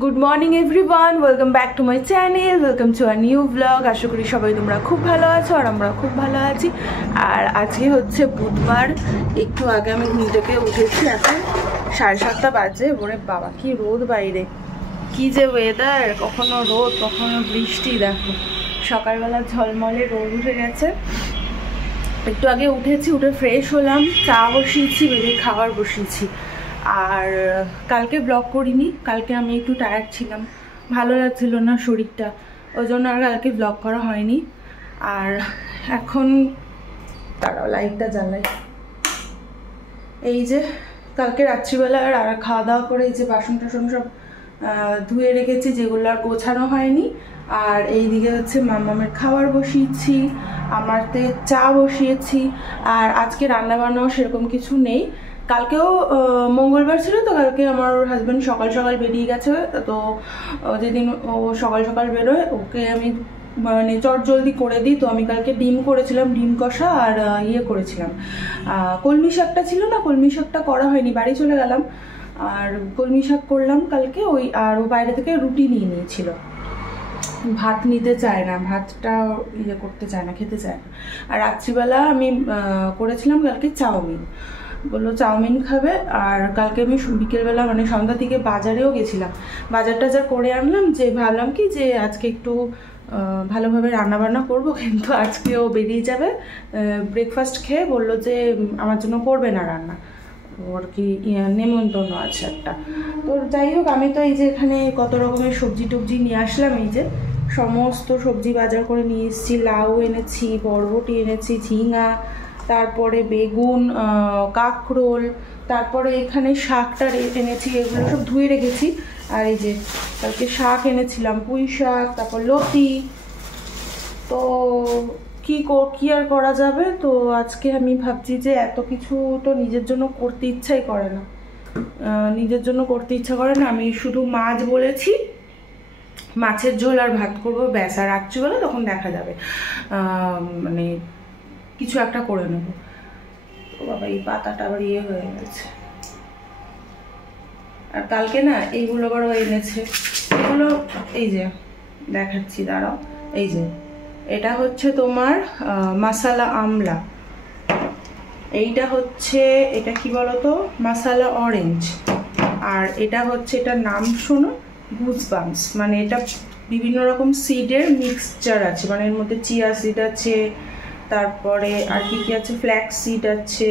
Good morning everyone, welcome back to my channel, welcome to a new blog. আশা করি সবাই তোমরা খুব ভালো আছো আর আমরা খুব ভালো আছি। আর আজকে হচ্ছে বুধবার। একটু আগে আমি ঘুম থেকে উঠেছি, এখন 7:30 বাজে। ওরে বাবা কি রোদ বাইরে, কি যে ওয়েদার, কখনো রোদ কখনো বৃষ্টি। দেখো সকালবেলা ঝলমলে রোদ উঠে গেছে। একটু আগে উঠেছি, উঠে ফ্রেশ হলাম, চা বসিয়েছি, বেরিয়ে খাবার বসিয়েছি। আর কালকে ব্লগ করিনি, কালকে আমি একটু টায়ার্ড ছিলাম, ভালো লাগছিল না শরীরটা, ওই জন্য আর কালকে ব্লগ করা হয়নি। আর এখন তারাও লাইটটা জ্বালাই। এই যে কালকে রাত্রিবেলা আর খাওয়া দাওয়া করে এই যে বাসন টাসন সব ধুয়ে রেখেছি, যেগুলো আর গোছানো হয়নি। আর এইদিকে হচ্ছে মামামের খাবার বসিয়েছি, আমারতে চা বসিয়েছি। আর আজকে রান্নাবান্নাও সেরকম কিছু নেই। কালকেও মঙ্গলবার ছিল, তো কালকে আমার হাজব্যান্ড সকাল সকাল বেরিয়ে গেছে। তো যেদিন ও সকাল সকাল বেরোয় ওকে আমি মানে চট জলদি করে দিই। তো আমি কালকে ডিম করেছিলাম, ডিম কষা, আর ইয়ে করেছিলাম কলমি শাকটা ছিল না, কলমি শাকটা করা হয়নি, বাড়ি চলে গেলাম। আর কলমি শাক করলাম কালকে ওই। আর ও বাইরে থেকে রুটি নিয়ে নিয়েছিল, ভাত নিতে চায় না, ভাতটা ইয়ে করতে চায় না, খেতে চায় না। আর রাত্রিবেলা আমি করেছিলাম কালকে চাউমিন, বললো চাউমিন খাবে। আর কালকে আমি বিকেলবেলা মানে সন্ধ্যা থেকে বাজারেও গেছিলাম, বাজার টাজার করে আনলাম। যে ভাবলাম কি যে আজকে একটু ভালোভাবে রান্নাবান্না করব, কিন্তু আজকে ও বেরিয়ে যাবে ব্রেকফাস্ট খেয়ে, বললো যে আমার জন্য করবে না রান্না, ওর কি নেমন্তন্ন আছে একটা। তো যাই হোক, আমি তো এই যে এখানে কত রকমের সবজি টবজি নিয়ে আসলাম, এই যে সমস্ত সবজি বাজার করে নিয়ে এসেছি। লাউ এনেছি, বরবটি এনেছি, ঝিঙা, তারপরে বেগুন, কাঁকরোল, তারপরে এখানে শাকটা এনেছি, এগুলো সব ধুয়ে রেখেছি। আর এই যে কালকে শাক এনেছিলাম, পুঁই শাক, তারপর লতি। তো কি আর করা যাবে। তো আজকে আমি ভাবছি যে এত কিছু তো নিজের জন্য করতে ইচ্ছাই করে না, নিজের জন্য করতে ইচ্ছা করে না। আমি শুধু মাছ বলেছি, মাছের ঝোল আর ভাত করবো, ব্যাস। আর রাত্রিবেলা তখন দেখা যাবে, মানে কিছু একটা করে নেব। তো বাবা এই পাতাটা আবার ইয়ে হয়ে গেছে। আর কালকে না এইগুলো আবার এনেছে, এগুলো এই যে দেখাচ্ছি, দাঁড়াও। এই যে এটা হচ্ছে তোমার মশালা আমলা, এইটা হচ্ছে, এটা কি বলতো, মশালা অরেঞ্জ। আর এটা হচ্ছে, এটার নাম শোনো, গুজবাম্পস। মানে এটা বিভিন্ন রকম সিডের মিক্সচার আছে, মানে এর মধ্যে চিয়া সিড আছে, তারপরে আর কি কি আছে, ফ্ল্যাক্স সিড আছে,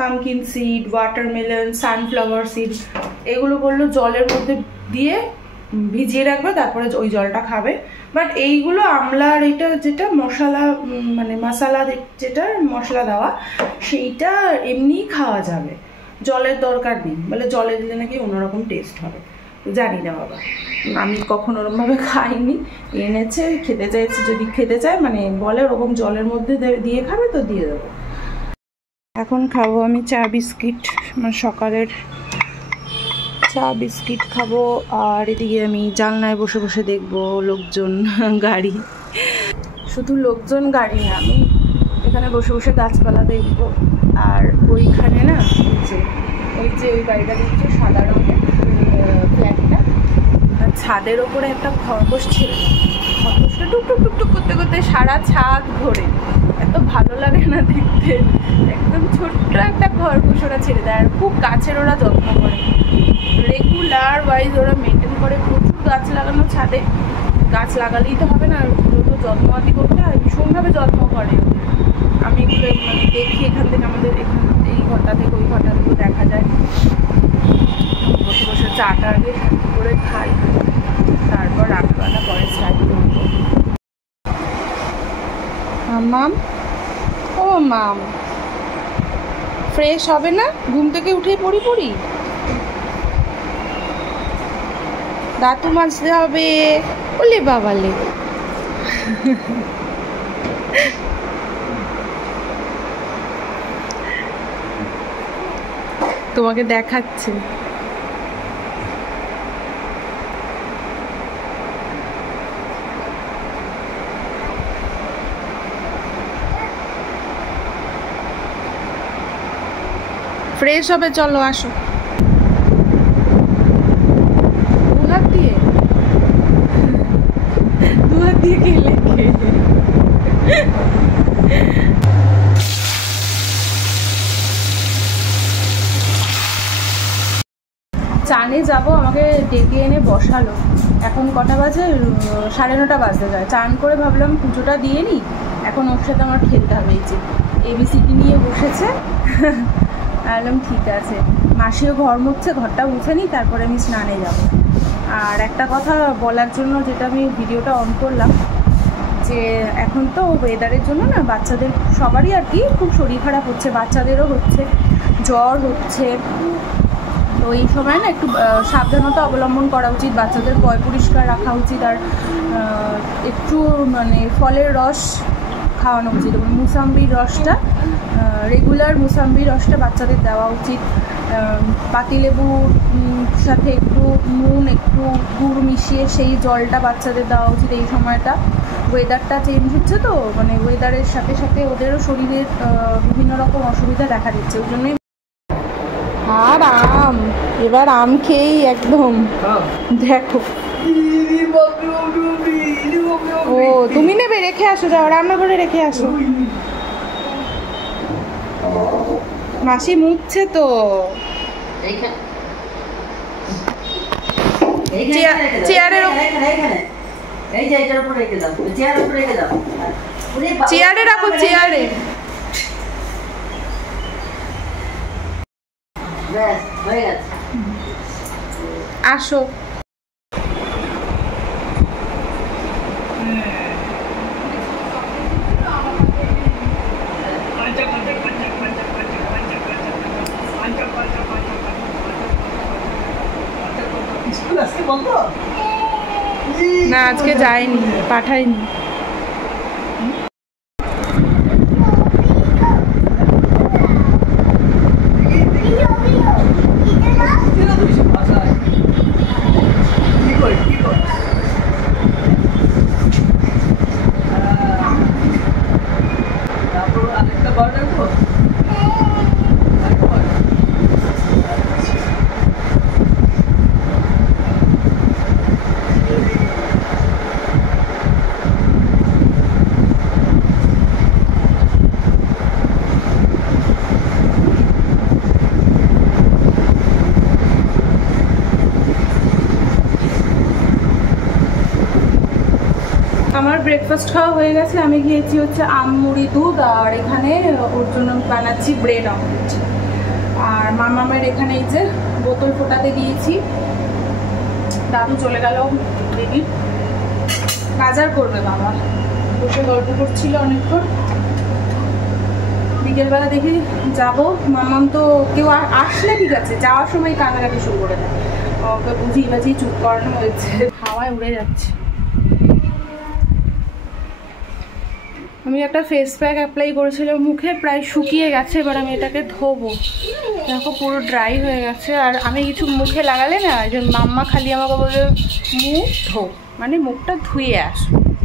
pumpkin seed, watermelon, sunflower seed. এগুলো বললো জলের মধ্যে দিয়ে ভিজিয়ে রাখবে, তারপরে ওই জলটা খাবে। বাট এইগুলো আমলার এটা যেটা মশলা, মানে মশলা যেটা মশলা দেওয়া, সেইটা এমনিই খাওয়া যাবে, জলের দরকার নেই। বলে জলে দিলে নাকি অন্যরকম টেস্ট হবে। জানি না বাবা, আমি কখনো ওরকমভাবে খাইনি। এনেছে, খেতে চাইছে, যদি খেতে চায় মানে বলে ওরকম জলের মধ্যে দিয়ে খাবে তো দিয়ে দেবো। এখন খাবো আমি চা বিস্কিট, মানে সকালের চা বিস্কিট খাবো। আর এদিকে আমি জানলায় বসে বসে দেখবো লোকজন, গাড়ি। শুধু লোকজন গাড়ি না, আমি এখানে বসে বসে গাছপালা দেখবো। আর ওইখানে না ওই যে ওই বাড়িটা দেখছো সাদা রঙের ফ্ল্যাটটা, আর ছাদের ওপরে একটা খরগোশ ছিল, খরগোশটা টুকটুক টুকটুক করতে করতে সারা ছাদ ঘোরে, এত ভালো লাগে না দেখতে। একদম ছোট্ট একটা খরগোশ ওরা ছেড়ে দেয়, আর খুব গাছের ওরা যত্ন করে, রেগুলার ওয়াইজ ওরা মেনটেন করে। প্রচুর গাছ লাগানো ছাদে, গাছ লাগালেই তো হবে না, ওগুলো যত্ন আদি করতে হয়, ভীষণভাবে যত্ন করে। আমি এগুলো মানে দেখি এখান থেকে, আমাদের এখান এই ঘরটা থেকে ওই ঘরটা থেকে দেখা যায়। বসে বসে চাটা আগে করে খাই, তারপর রান্নাবান্না পরে স্টার্ট করবো। মাম, ও মাম, ফ্রেশ হবে না? ঘুম থেকে উঠে পড়ি দাঁতু মাজতে হবে। ওলে বাবালে, তোমাকে দেখাচ্ছে। ফ্রেশ হবে, চলো আসো। দিয়ে গেলে চানে যাব, আমাকে ডেকে এনে বসালো। এখন কটা বাজে? 9:30 বাজতে যায়। চান করে ভাবলাম পুজোটা দিয়ে নিই, এখন ওর সাথে আমার খেলতে হবে। এই যে ABCD নিয়ে বসেছে। বললাম ঠিক আছে, মাসিও ঘর মুছছে, ঘরটা মুছে নিই, তারপরে আমি স্নানে যাব। আর একটা কথা বলার জন্য যেটা আমি ভিডিওটা অন করলাম, যে এখন তো ওয়েদারের জন্য না বাচ্চাদের সবারই আর কি খুব শরীর খারাপ হচ্ছে, বাচ্চাদেরও হচ্ছে, জ্বর হচ্ছে। তো এই সময় না একটু সাবধানতা অবলম্বন করা উচিত, বাচ্চাদের পয় পরিষ্কার রাখা উচিত, আর একটু মানে ফলের রস খাওয়ানো উচিত। এবং মুসাম্বির রসটা, রেগুলার মুসাম্বির রসটা বাচ্চাদের দেওয়া উচিত। পাতিলেবুর সাথে একটু নুন, একটু গুড় মিশিয়ে সেই জলটা বাচ্চাদের দেওয়া উচিত। এই সময়টা ওয়েদারটা চেঞ্জ হচ্ছে, তো মানে ওয়েদারের সাথে সাথে ওদেরও শরীরের বিভিন্ন রকম অসুবিধা দেখা দিচ্ছে। ওই জন্যই আর আম, এবার আম খেয়েই একদম দেখো। ও তুমি নেবে? রেখে আসো, যাও রান্না করে রেখে আসো। মাসি মুছছে তো। চেয়ারে রাখো, চেয়ারে। আসো। না আজকে যায়নি, পাঠায়নি। আমার ব্রেকফাস্ট খাওয়া হয়ে গেছে। আমি খেয়েছি হচ্ছে আম, মুড়ি, দুধ, আর এখানে ওর জন্য বানাচ্ছি ব্রেড অমলেট। আর মামামের এখানে এই যে বোতল ফোটাতে দিয়েছি। দাদু চলে গেল বেবি, বাজার করবে বাবা, বসে গল্প করছিল অনেকক্ষণ। বিকেলবেলা দেখি যাবো। মামাম তো কেউ আসলে ঠিক আছে, যাওয়ার সময় কান্নাকাটি শুরু করে দেয়। ওকে বুঝিয়ে বাজিয়ে চুপ করানো হয়েছে, হাওয়ায় উড়ে যাচ্ছে। আমি একটা ফেস প্যাক অ্যাপ্লাই করেছিলাম মুখে, প্রায় শুকিয়ে গেছে। এবার আমি এটাকে ধোবো, দেখো পুরো ড্রাই হয়ে গেছে। আর আমি কিছু মুখে লাগালে না, যে মাম্মা খালি আমাকে বলে মুখ ধো, মানে মুখটা ধুয়ে আস,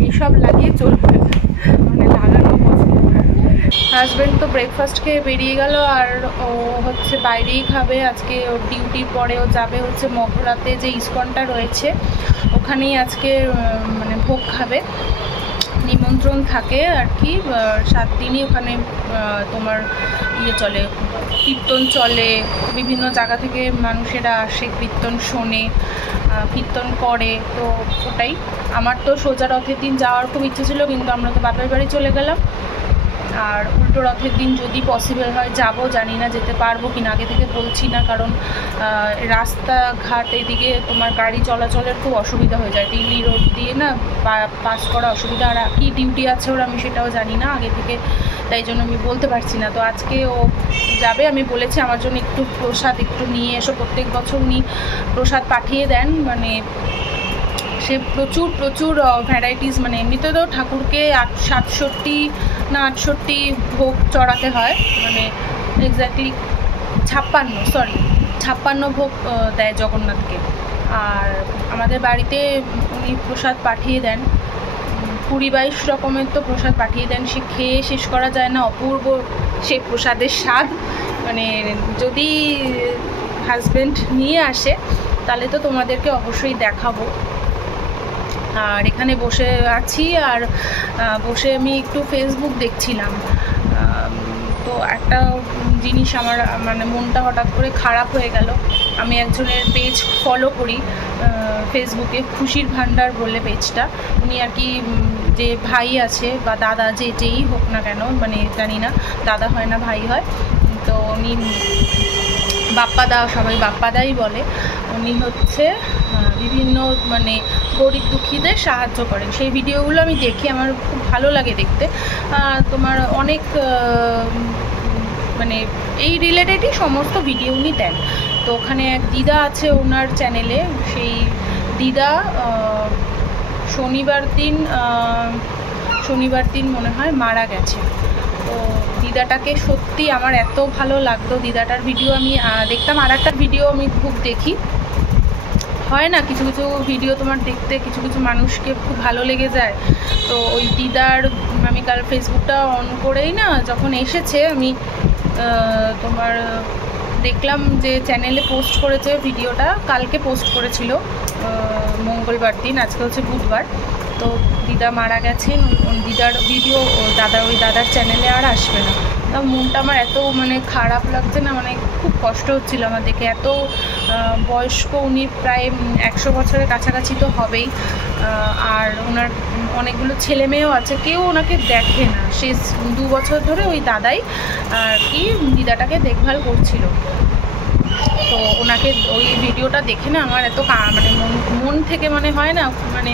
এইসব লাগিয়ে চলবে, মানে লাগানো পছন্দ করে। হাজব্যান্ড তো ব্রেকফাস্ট খেয়ে বেরিয়ে গেল, আর ও হচ্ছে বাইরেই খাবে আজকে। ওর ডিউটির পরে ও যাবে হচ্ছে মগরাতে যে ইস্কনটা রয়েছে, ওখানেই আজকে মানে ভোগ খাবে। নিমন্ত্রণ থাকে আর কি, 7 দিনই ওখানে তোমার ইয়ে চলে, কীর্তন চলে। বিভিন্ন জায়গা থেকে মানুষেরা আসে, কীর্তন শোনে, কীর্তন করে। তো ওটাই। আমার তো সোজা রথের দিন যাওয়ার খুব ইচ্ছে ছিল, কিন্তু আমরা তো বাপের বাড়ি চলে গেলাম। আর উল্টো রথের দিন যদি পসিবল হয় যাব, জানি না যেতে পারবো কিনা, আগে থেকে বলছি না, কারণ রাস্তাঘাট এদিকে তোমার গাড়ি চলাচলের খুব অসুবিধা হয়ে যায়। দিল্লি রোড দিয়ে না পাস করা অসুবিধা। আর কি ডিউটি আছে ওর আমি সেটাও জানি না আগে থেকে, তাই জন্য আমি বলতে পারছি না। তো আজকে ও যাবে, আমি বলেছি আমার জন্য একটু প্রসাদ একটু নিয়ে এসো। প্রত্যেক বছর উনি প্রসাদ পাঠিয়ে দেন, মানে সে প্রচুর প্রচুর ভ্যারাইটিস, মানে এমনিতে তো ঠাকুরকে 67 ভোগ চড়াতে হয়, মানে এক্স্যাক্টলি 56 ভোগ দেয় জগন্নাথকে। আর আমাদের বাড়িতে উনি প্রসাদ পাঠিয়ে দেন, 20-22 রকমের তো প্রসাদ পাঠিয়ে দেন। সে খেয়ে শেষ করা যায় না, অপূর্ব সেই প্রসাদের স্বাদ। মানে যদি হাজব্যান্ড নিয়ে আসে তাহলে তো তোমাদেরকে অবশ্যই দেখাবো। আর এখানে বসে আছি আর বসে আমি একটু ফেসবুক দেখছিলাম। তো একটা জিনিস আমার মানে মনটা হঠাৎ করে খারাপ হয়ে গেল। আমি একজনের পেজ ফলো করি ফেসবুকে, খুশির ভান্ডার বলে পেজটা। উনি আর কি যে ভাই আছে বা দাদা যেই হোক না কেন, মানে জানি না দাদা হয় না ভাই হয়, তো উনি বাপ্পাদা, সবাই বাপ্পাদাই বলে। উনি হচ্ছে বিভিন্ন মানে গরিব দুঃখীদের সাহায্য করেন। সেই ভিডিওগুলো আমি দেখি, আমার খুব ভালো লাগে দেখতে। তোমার অনেক মানে এই রিলেটেডই সমস্ত ভিডিও উনি দেন। তো ওখানে এক দিদা আছে ওনার চ্যানেলে, সেই দিদা শনিবার দিন মনে হয় মারা গেছে। তো দিদাটাকে সত্যি আমার এত ভালো লাগতো, দিদাটার ভিডিও আমি দেখতাম। আর একটা ভিডিও আমি খুব দেখি, হয় না কিছু কিছু ভিডিও তোমার দেখতে কিছু কিছু মানুষকে খুব ভালো লেগে যায়। তো ওই দিদার আমি কাল ফেসবুকটা অন করেই না যখন এসেছে, আমি তোমার দেখলাম যে চ্যানেলে পোস্ট করেছে ভিডিওটা, কালকে পোস্ট করেছিল মঙ্গলবার দিন, আজকে হচ্ছে বুধবার। তো দিদা মারা গেছেন, দিদার ভিডিও ওই দাদার চ্যানেলে আর আসবে না। তা মনটা আমার এত মানে খারাপ লাগছে না, মানে খুব কষ্ট হচ্ছিল আমার দেখে। এত বয়স্ক, উনি প্রায় 100 বছরের কাছাকাছি তো হবেই। আর ওনার অনেকগুলো ছেলে মেয়েও আছে, কেউ ওনাকে দেখে না। সে 2 বছর ধরে ওই দাদাই আর কি দিদাটাকে দেখভাল করছিল। তো ওনাকে ওই ভিডিওটা দেখে না আমার এত মানে মন থেকে মানে হয় না, মানে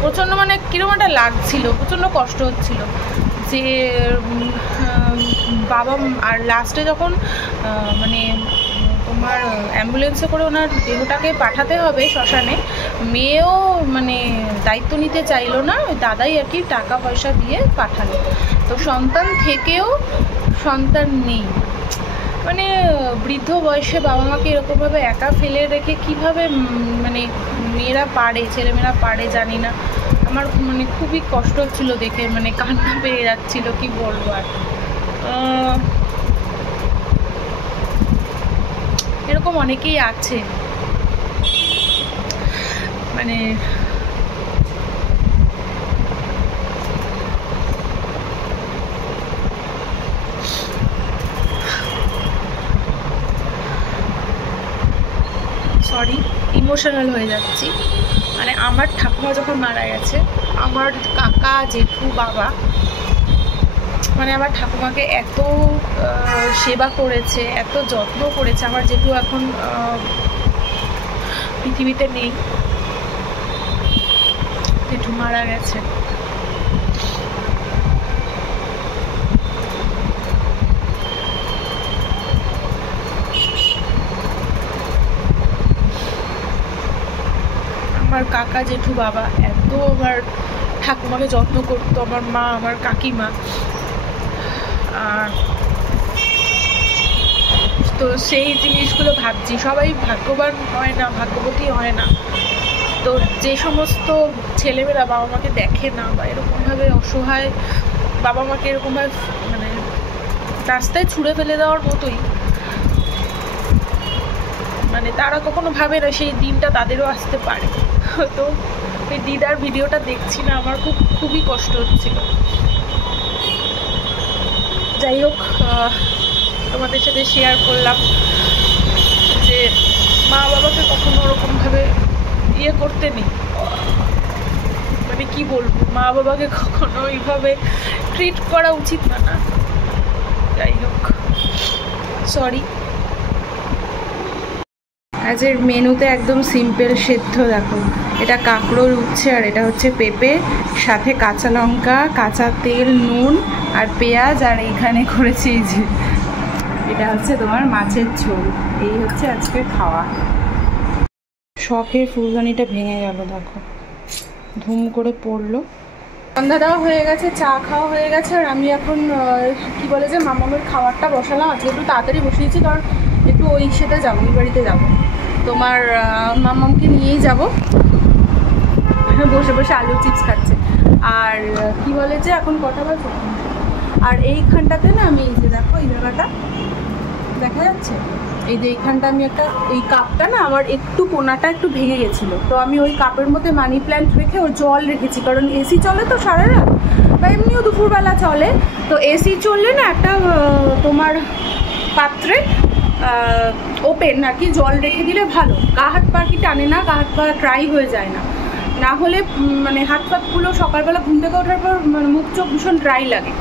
প্রচণ্ড মানে কীরকম একটা লাগছিল, প্রচণ্ড কষ্ট হচ্ছিল যে বাবা। আর লাস্টে যখন মানে তোমার অ্যাম্বুলেন্সে করে ওনার দেহটাকে পাঠাতে হবে শ্মশানে, মেয়েও মানে দায়িত্ব নিতে চাইলো না, ওই দাদাই আর কি টাকা পয়সা দিয়ে পাঠালো। তো সন্তান থেকেও সন্তান নেই, মানে বৃদ্ধ বয়সে বাবা মাকে এরকমভাবে একা ফেলে রেখে কীভাবে মানে মেয়েরা পারে, ছেলেমেয়েরা পারে জানি না। আমার মানে খুবই কষ্ট হচ্ছিলো দেখে, মানে কান্না পেয়ে যাচ্ছিল, কি বলবো। আর এরকম অনেকেই আছে, মানে সরি ইমোশনাল হয়ে যাচ্ছি। মানে আমার ঠাকুমা যখন মারা গেছে, আমার কাকা জেঠু বাবা মানে আমার ঠাকুমাকে এত সেবা করেছে, এত যত্ন করেছে। আমার জেঠু এখন পৃথিবীতে নেই, জেঠু মারা গেছে। আমার কাকা জেঠু বাবা এত আমার ঠাকুমাকে যত্ন করতো, আমার মা, আমার কাকিমা। তো সেই জিনিসগুলো ভাবছি, সবাই ভাগ্যবান হয় না, ভাগ্যবতী হয় না। তো যে সমস্ত ছেলেমেয়েরা বাবা মাকে দেখে না বা এরকমভাবে অসহায়, বাবা মাকে এরকমভাবে মানে রাস্তায় ছুঁড়ে ফেলে দেওয়ার মতোই, মানে তারা কখনো ভাবে না সেই দিনটা তাদেরও আসতে পারে। তো এই দিদার ভিডিওটা দেখছি না, আমার খুবই কষ্ট হচ্ছিল। যাই হোক, তোমাদের সাথে শেয়ার করলাম যে মা বাবাকে কখনো ওরকমভাবে ইয়ে করতে নেই, মানে কি বলবো, মা বাবাকে কখনো এইভাবে ট্রিট করা উচিত না। যাই হোক, সরি। আজের মেনুতে একদম সিম্পল সেদ্ধ, দেখো এটা কাঁকরোল উচ্ছে আর এটা হচ্ছে পেঁপে, সাথে কাঁচা লঙ্কা, কাঁচা তেল, নুন আর পেঁয়াজ, আর এইখানে করেছি যে এটা হচ্ছে তোমার মাছের ঝোল। এই হচ্ছে আজকে খাওয়া। শখের ফুলদানিটা ভেঙে গেল, দেখো ধুম করে পড়লো। সন্ধ্যা দেওয়া হয়ে গেছে, চা খাওয়া হয়ে গেছে, আর আমি এখন কি বলে যে মামামের খাবারটা বসালাম। আজকে একটু তাড়াতাড়ি বসিয়েছি, কারণ একটু ওই সাথে যাবো, ওই বাড়িতে যাবো, তোমার মামামকে নিয়েই যাব। বসে বসে আলু চিপস খাচ্ছে। আর কি বলে যে এখন কটা বাজে, আর এইখানটাতে না আমি এই যে দেখো এই জায়গাটা দেখা যাচ্ছে, এই যে এইখানটা আমি একটা, এই কাপটা না আমার একটু কোনাটা একটু ভেঙে গেছিলো, তো আমি ওই কাপের মধ্যে মানি প্ল্যান্ট রেখে ওর জল রেখেছি, কারণ এসি চলে তো সারা রাত, বা এমনিও দুপুরবেলা চলে, তো এসি চললে না একটা তোমার পাত্রে ওপেন আর কি জল রেখে দিলে ভালো, গা হাত পা কি টানে না, গা হাত পা ড্রাই হয়ে যায় না, না হলে মানে হাত পাতগুলো সকালবেলা ঘুম থেকে ওঠার পর মানে মুখ চোখ ভীষণ ড্রাই লাগে।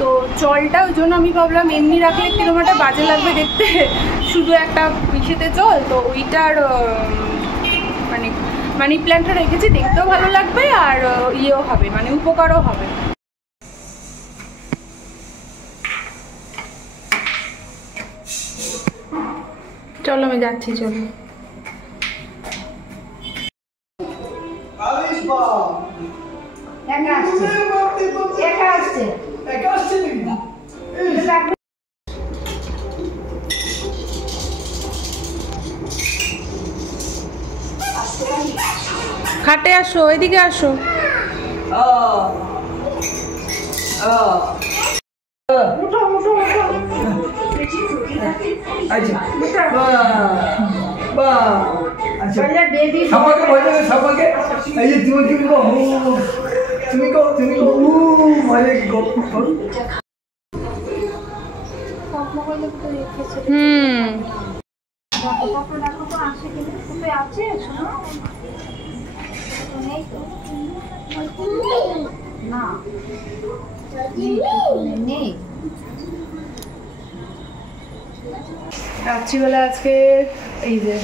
তো জলটা ওই জন্য আমি ভাবলাম এমনি রাখলে কিরকম একটা বাজে লাগবে দেখতে, শুধু একটা পিছেতে জল, তো ওইটার মানে মানি প্ল্যান্টটা রেখেছি, দেখতেও ভালো লাগবে আর ইয়েও হবে, মানে উপকারও হবে। চলো আমি যাচ্ছি, চলো। খাটে আসো, এদিকে আসো। রাত্রিবেলা আজকে এই যে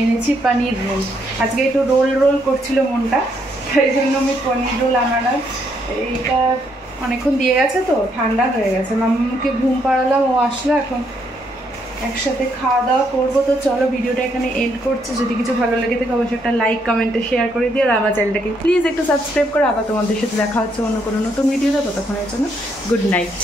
এনেছি পনির রোল, আজকে একটু রোল রোল করছিল মনটা, তাই জন্য আমি পনির রোল আনালাম। এইটা অনেকক্ষণ দিয়ে গেছে তো ঠান্ডা হয়ে গেছে, মাম্মাকে ঘুম পাড়ালাম, ও আসলো, এখন একসাথে খাওয়া দাওয়া করবো। তো চলো ভিডিওটা এখানে এন্ড করছি, যদি কিছু ভালো লেগে থাকে অবশ্যই একটা লাইক কমেন্টে শেয়ার করে দিও, আর আমার চ্যানেলটাকে প্লিজ একটু সাবস্ক্রাইব করো। আবার তোমাদের সাথে দেখা হচ্ছে অন্য কোনো নতুন ভিডিওতে, ততক্ষণের জন্য গুড নাইট।